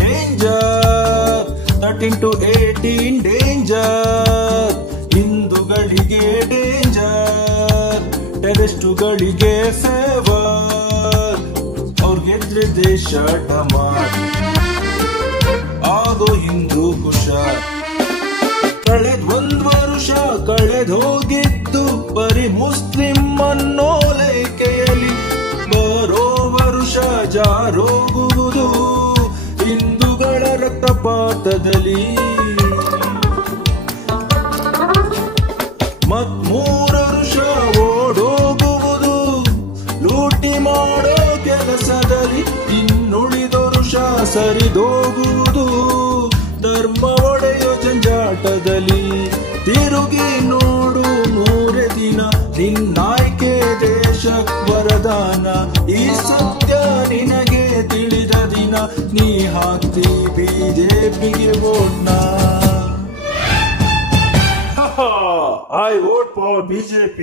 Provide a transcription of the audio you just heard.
Danger 13 to 18 danger ಹಿಂದೂಗಳಿಗೆ danger ಟೆರರಿಸ್ಟುಗಳಿಗೆ favour ಅವ್ರ ಗೆದ್ರೆ ದೇಶ ಡಮಾರ್ ಆಗೋ ಹಿಂದೂ ಕುಶ ಕಳೆದ್ ವರ್ಷ ಕಳೆದ್ ಹೋಗಿದ್ದು ಬರೀ ಮುಸ್ಲಿಂ ಅನ್ನೋ ಲೈಕೆಯಲ್ಲಿ ಬರೋ ವರುಷ ಜಾರೋಗುವುದು ಹಿಂದೂಗಳ ರಕ್ತಪಾತದಲ್ಲಿ ಮತ್3 ವರ್ಷ ಓಡೋಗುವುದು ಲೂಟಿ ಮಾಡೋ ಕೆಲಸದಲ್ಲಿ ಇನ್ನುಳಿದ ವರುಷ ಸರಿದೋಗುವುದು ಧರ್ಮ ಒಡೆಯೋ ಜಂಜಾಟದಲ್ಲಿ ತಿರುಗಿ ನೋಡು 3 ದಿನ ನಿನ್ನಾಯ್ಕೆ ದೇಶ ವರದಾನ ಈ ಸತ್ಯ ನಿನಗೆ ತಿಳಿದ ದಿನ ನೀ ಹಾಕ್ತಿ ಬಿಜೆಪಿಗೆ ವೋಟ್ನ I vote for BJP.